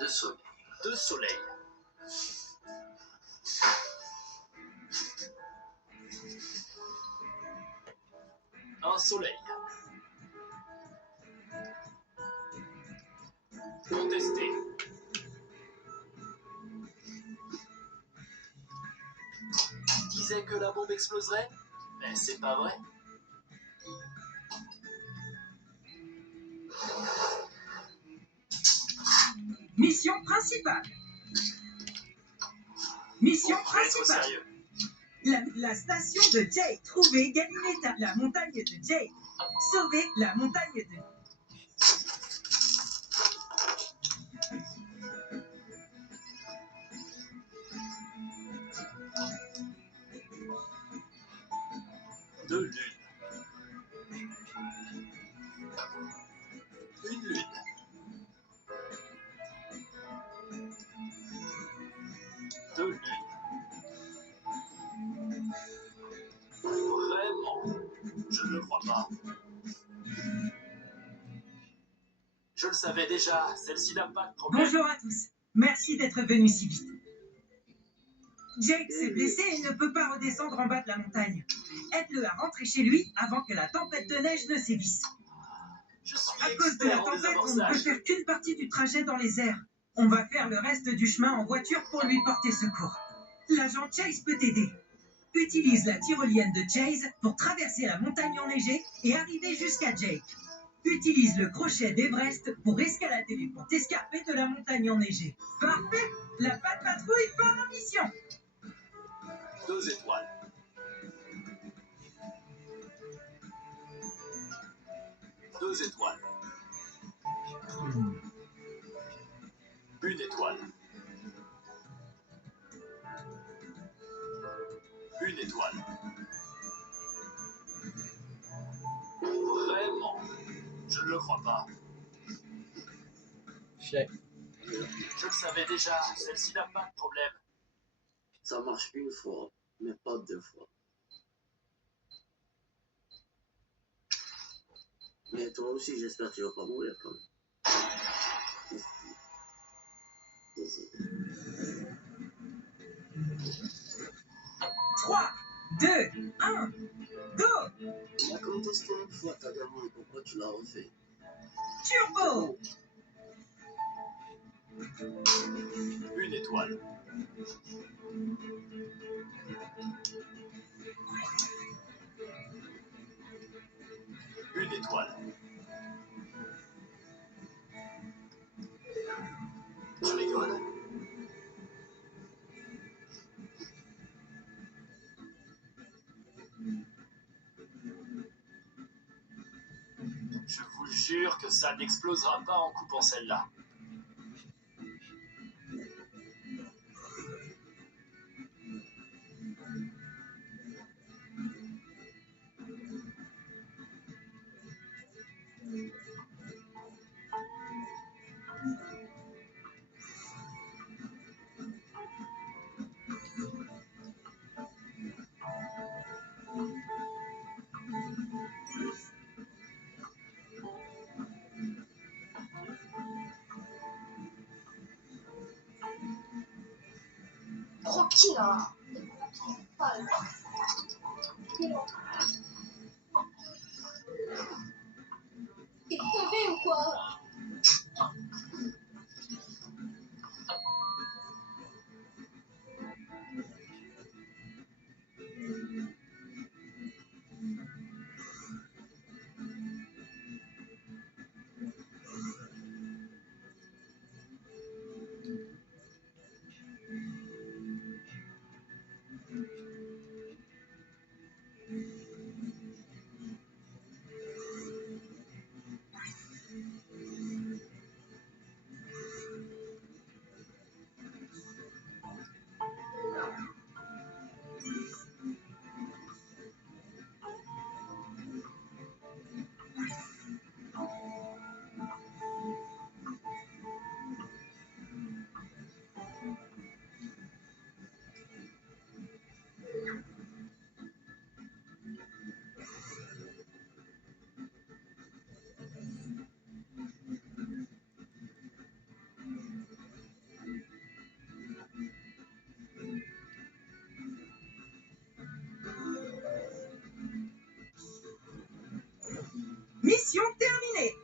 de soleil. De soleil. Un soleil. Contesté. Disait que la bombe exploserait, mais c'est pas vrai. Mission principale. Mission Faut être principale. sérieux. La station de Jake. Trouver Galinetta, la montagne de Jake. Sauver la montagne de... Deux lunes. Une lune. Deux lunes. Vraiment? Je ne le crois pas. Je le savais déjà, celle-ci n'a pas de problème. Bonjour à tous. Merci d'être venus si vite. Jake s'est blessé et ne peut pas redescendre en bas de la montagne. Aide-le à rentrer chez lui avant que la tempête de neige ne sévisse. Je suis À cause de la expert en tempête, on ne peut désamorçage. faire qu'une partie du trajet dans les airs. On va faire le reste du chemin en voiture pour lui porter secours. L'agent Chase peut t'aider. Utilise la tyrolienne de Chase pour traverser la montagne enneigée et arriver jusqu'à Jake. Utilise le crochet d'Everest pour escalader les pentes escarpées de la montagne enneigée. Parfait! La patte patrouille part en mission. 2 étoiles. Deux étoiles. Une étoile. Une étoile. Vraiment? Je ne le crois pas. Chef, Je le savais déjà, celle-ci n'a pas de problème. ça marche une fois, mais pas deux fois. Mais toi aussi, j'espère que tu vas pas mourir quand même. Désolé. 3, 2, 1, go! On a contesté une fois ta gamin, pourquoi tu l'as refait? Turbo! Une étoile. Une étoile. Tu rigoles? Je vous jure que ça n'explosera pas en coupant celle-là. Tranquille, hein. T'es crevé ou quoi? Mission terminée.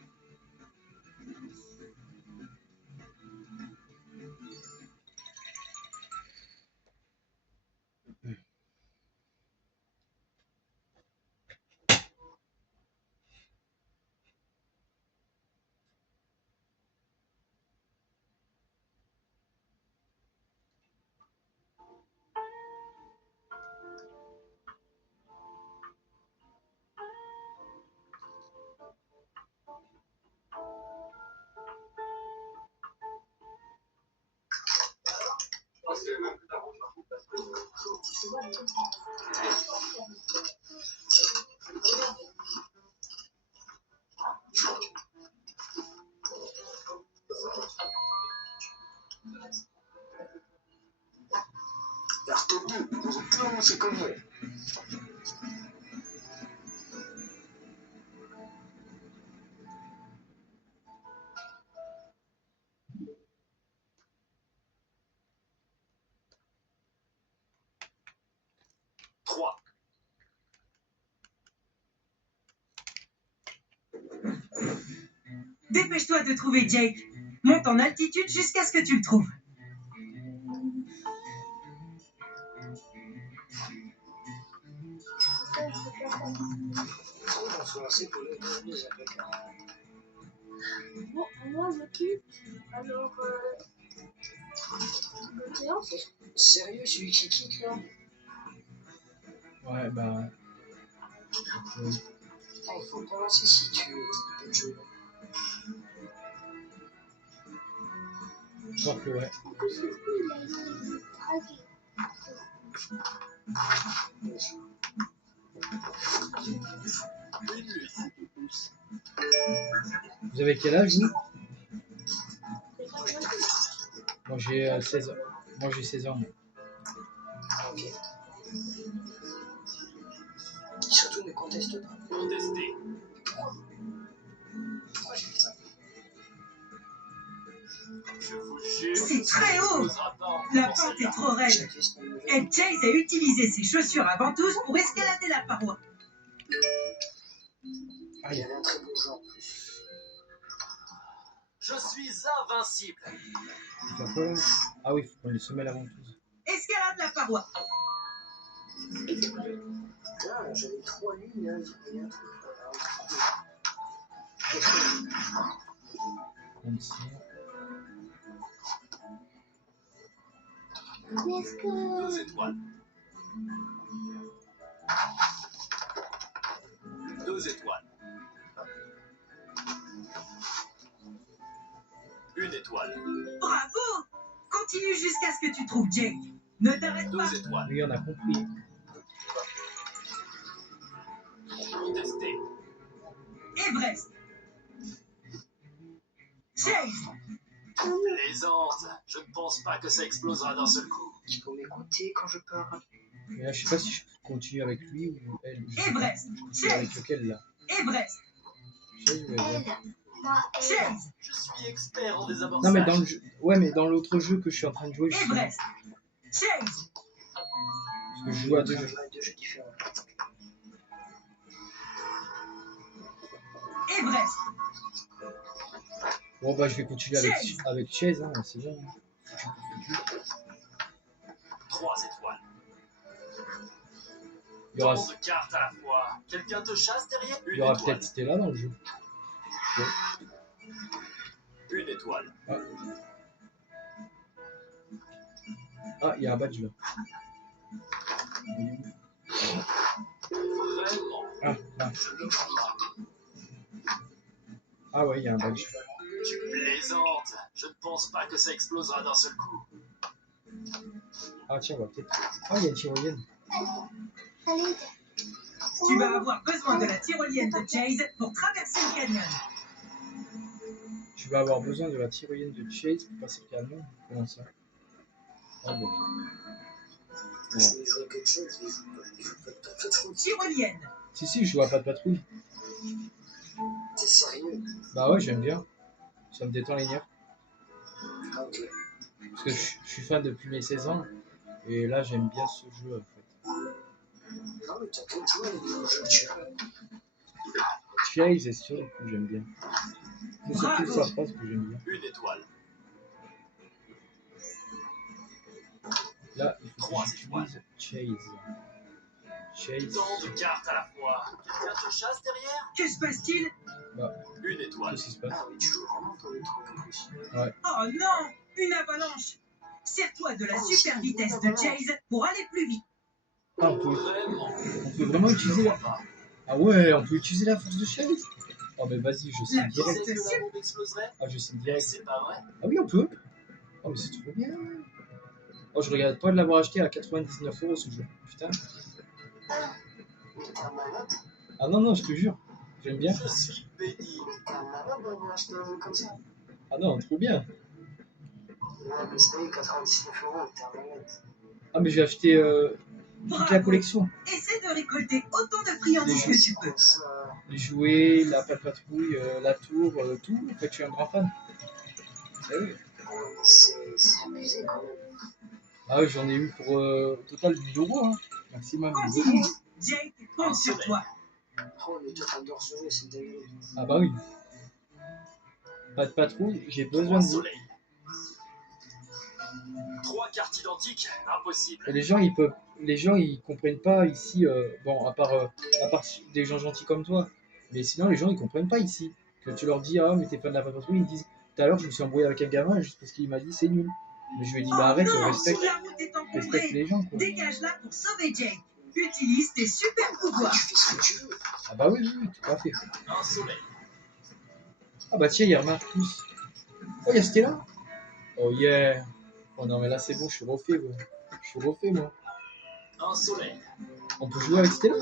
C'est comme moi. Trois. Dépêche-toi de trouver Jake. Monte en altitude jusqu'à ce que tu le trouves. Bon, moi je quitte. Alors, séance. Sérieux, celui qui quitte là? Ouais, bah. Il faut pas lancer si tu veux le jeu. Je crois que ouais. En plus, le coup, il a été dragué. Vous avez quel âge, vous? C'est pas mal. Moi j'ai 16 ans. Moi j'ai 16 ans. Moi. Ok. Surtout ne conteste pas. Contester. Pourquoi j'ai fait ça? Je vous jure. C'est que ça très haut. n'explosera pas en La pour pente est celle-là. trop raide. J'atteste mon nouvel. Et Chase a utilisé ses chaussures à ventouses pour escalader la paroi. Ah, Il y avait un très beau jeu en plus. Je suis invincible. faire quoi là? Ah oui, faut prendre les semelles avant tout. Escalade la paroi. Là, j'avais 3 lignes, hein, il y a un truc. On tire. Mais est-ce que. 2 étoiles. 2 étoiles. 1 étoile. Bravo! Continue jusqu'à ce que tu trouves Jake. Ne t'arrête 2 pas. étoiles. Oui, on a compris. Contester. Everest. Chase. Plaisante. Je ne pense pas que ça explosera d'un seul coup. Il faut m'écouter quand je parle. Mais là, je sais pas si je continue avec lui ou elle. Je sais pas. Everest. Avec Chase. lequel là? Everest. Chase ou Everest? Moi, Chase. Je suis expert en désamorçage. Non, mais dans le jeu. Ouais, mais dans l'autre jeu que je suis en train de jouer, justement. Everest. Chase. Parce que je joue à deux jeux. Deux jeux différents. Everest. Bon, bah, je vais continuer Chase. avec Chase, hein, c'est bon. 3 étoiles. Il y aura, Tant de cartes à la fois. Quelqu'un te chasse derrière? il 1 y aura étoile. peut-être Stella dans le jeu. 1 étoile. Ah, il y a un badge là. Vraiment. Ah, là. Je le crois. Ah ouais, il y a un badge. Tu plaisantes. Je ne pense pas que ça explosera d'un seul coup. Ah tiens, on va peut-être. Ah, il y a une tyrolienne. allez, Tu vas avoir besoin de la tyrolienne de Chase pour traverser le canyon. Tu vas avoir besoin de la tyrolienne de Chase pour passer le camion. Comment ça? Ah bon. Je vais jouer quelque chose, je joue pas de patrouille. Tyrolienne. Si, je joue à pas de patrouille. T'es sérieux? Bah ouais, j'aime bien. Ça me détend les nerfs. Ah, ok. Parce que je suis fan depuis mes 16 ans. Et là, j'aime bien ce jeu en fait. Non, mais t'as qu'à jouer avec le jeu que tu veux. Chase et sur le coup, j'aime bien. C'est surtout Bravo. sa phrase que j'aime bien. Une étoile. Là, il faut que 3 j'utilise Chase. Chase. Tant de cartes à la fois. Quelqu'un te chasse derrière? Que se passe-t-il? Une étoile. Qu'est-ce qui se passe? Ah oui, tu joues vraiment pour le truc en plus. Oh non! Une avalanche! Sers-toi de la super vitesse de Chase pour aller plus vite. Ah, on peut vraiment Je utiliser ne la... crois pas. Ah ouais, on peut utiliser la force de Chase. Oh mais vas-y, je signe La Tu sais direct. que la bombe exploserait? Ah, je signe direct. C'est pas vrai? Ah oui, on peut. Oh mais c'est trop bien. Oh, je regarde pas de l'avoir acheté à 99 € ce jeu. Putain. Mais t'es un malade? Ah non, non, je te jure. J'aime bien. Je suis béni. T'es un malade d'avoir acheté un jeu comme ça? Ah non, trop bien. Ouais, mais c'est payé 99 €, t'es un malade. Ah mais j'ai acheté toute la Bravo. collection. Essaie de récolter autant de friandises que tu peux. Ça... Les jouets, la Pat' Patrouille, la tour, tout. En fait, je suis un grand fan. Ah oui. Ouais, mais c'est abusé quand même. Ah oui, j'en ai eu pour au total 1000 €, hein. Maximum 1000 Continue. €. Jake compte sur toi. Oh, mais toi, t'adores ce jeu, c'est dingue. Ah bah oui. Pat' Patrouille, j'ai besoin 3 de vous. soleils. 3 cartes identiques? Impossible. Et les gens, ils comprennent pas ici. Bon, à part des gens gentils comme toi. Mais sinon, les gens, ils comprennent pas ici. Que tu leur dis, ah, mais t'es fan de la Pat' Patrouille, ils disent, tout à l'heure, je me suis embrouillé avec un gamin juste parce qu'il m'a dit c'est nul. Mais je lui ai dit, Oh bah arrête, non, respecte la route est respecte encombrée. les gens, quoi. Dégage-la pour sauver Jake. Utilise tes super pouvoirs. Tu fais ce que tu veux. Ah bah oui, oui, oui, tout à fait. Un soleil. Ah bah tiens, il y a Marcus. Oh, il y a Stella. Oh yeah. Oh non, mais là, c'est bon, je suis refait, moi. Je suis refait, moi. Un soleil. On peut jouer avec Stella?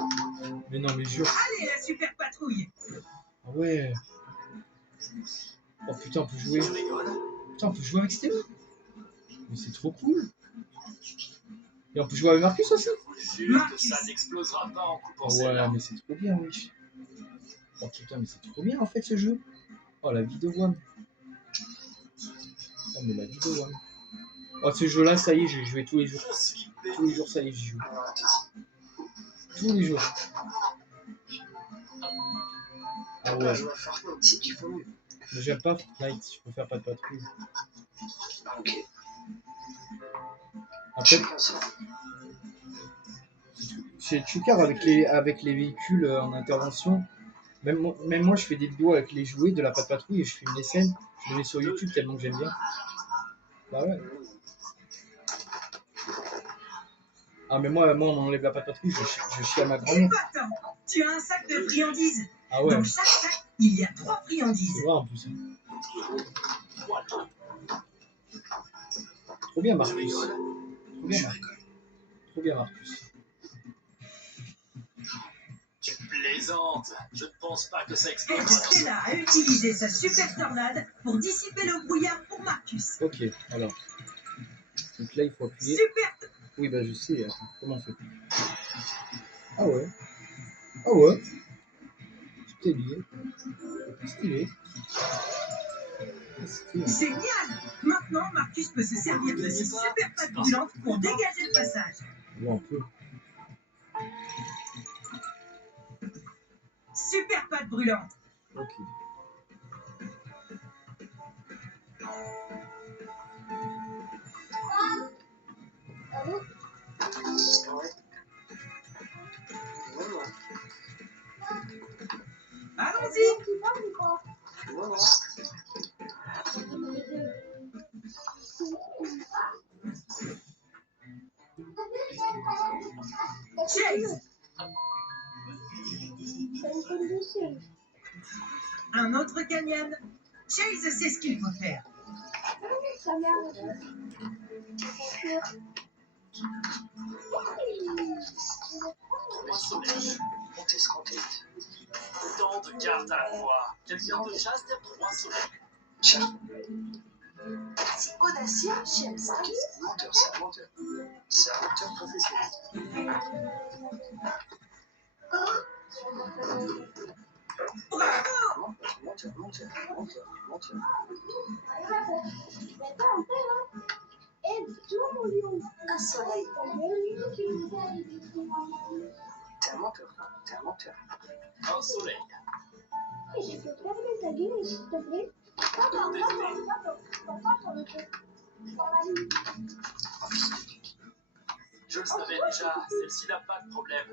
Mais non, mais jure. Allez, la super patrouille. Ah ouais. Oh putain, on peut jouer. Tu rigoles? Putain, on peut jouer avec Stella. Mais c'est trop cool. Et on peut jouer avec Marcus aussi. Je vous jure que ça n'explosera pas en coupant Oh ouais, celle-là. mais c'est trop bien, wesh. Oh putain, mais c'est trop bien en fait ce jeu. Oh la vie de Wam. Oh mais la vie de Wam. Oh ce jeu là, ça y est, j'ai joué tous les jours. Je suis béni. Tous les jours, ça y est, j'y joue. Alors, attends, Tous les jours. Ah t'as ouais. pas joué à Fortnite, c'est qu'il faut mieux. Mais j'aime pas Fortnite, je préfère pas de patrouille. Ah, ok. Après, Chacun son. chez Chukar avec les véhicules en intervention, même moi je fais des vidéos avec les jouets de la Pat' Patrouille et je filme les scènes, je les mets sur YouTube tellement que j'aime bien. Bah ouais. Ah mais moi on m'enlève la Pat' Patrouille, je chie à ma grand-mère. Épatant. Tu as un sac de friandises. Ah ouais, Dans chaque sac, il y a 3 c'est friandises. vrai en plus. Voilà. Trop bien Tu Marcus. rigoles? Trop bien Je Marcus. rigole. Trop bien Marcus. Tu plaisantes. Je ne pense pas que ça explosera. Stella a utilisé sa super tornade pour dissiper le brouillard pour Marcus. Ok, alors. Donc là il faut appuyer. Super. Oui bah je sais, attends, comment on fait? Ah ouais. Ah ouais. Stylé. Stylé. Stylé. Génial. Maintenant, Marcus peut se servir de ses super pattes brûlantes pour dégager le passage. Ouais, on peut. Super pattes brûlantes. Ok. Ouais. Vraiment. Allons-y. Vraiment. Chase. Un autre canyon. Chase sait ce qu'il faut faire. Trois soleils. Montez ce compte. Tant de cartes à la fois. Quelqu'un te chasse des 3 soleils. Tiens, C'est audacieux, j'aime ça. ok, menteur, c'est un menteur. C'est un menteur professionnel. Bravo. Menteur, menteur, menteur, menteur. Un soleil. T'es un menteur, toi. T'es un menteur. Un soleil. Je peux fermer ta gueule, s'il te plaît. Pardon, dans la nuit. Je le savais déjà, celle-ci n'a pas de problème.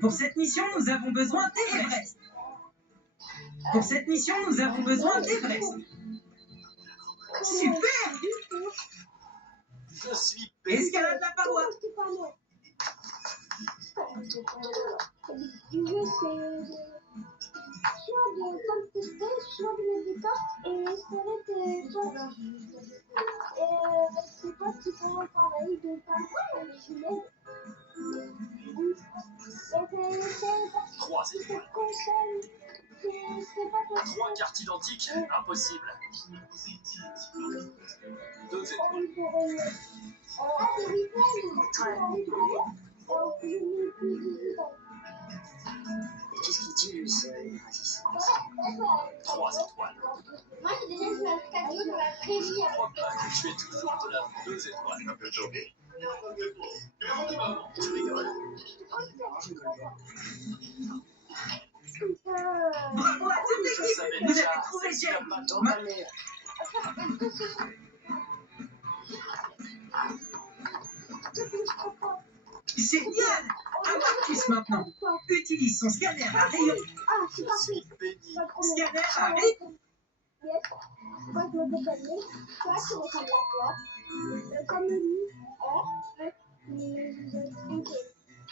Pour cette mission, nous avons besoin d'Everest. Pour cette mission, nous avons besoin d'Everest. Super! Je suis béni. Escalade la paroi. C'est pas moi. Du jeu, c'est soit de contester, soit de mettre des cartes et espérer que soit. C'est pas si comment travailler de parfois, mais je l'aime. C'est 3 étoiles. c'est pas possible. 3 cartes identiques, impossible. 2 étoiles. Ah, c'est week-end. Qu'est-ce qu'il dit, lui, c'est raciste? 3 étoiles. Moi, j'ai déjà joué à Cadio dans la Je prairie. ne crois pas que tu es toujours de là. 2 étoiles. Tu rigoles. Bravo à toute Je le l'équipe. savais Vous déjà, avez trouvé celle-ci n'a Jake. pas de Dans Ma- ta mère. Génial! À Marcus maintenant. Utilise son scanner à rayon. Ah, c'est Je parfait. suis béni. Scanner à rayon. Yes. Moi, je me déconne. Toi, tu ressembles à quoi? Comme lui. Ok.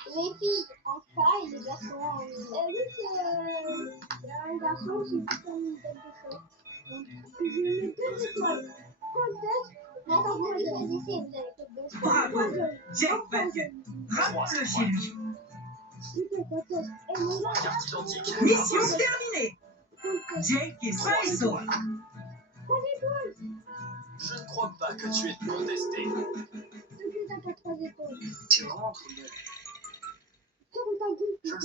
Les filles en chat et les garçons en... lui, c'est un garçon, c'est tout comme quelque chose. Donc, je mets 2 étoiles. Conteste. Mais attends, vous les choisissez, vous avez fait 2 étoiles. Bravo. Jake vaincu. Ramène-le chez lui. Et mon gars, Carte identique. Mission impossible. terminée. Jake est sain et sauf. Je ne crois pas que tu aies contesté. t'as pas 3 étoiles. C'est vraiment trop bien. Ferme ta gueule. Je le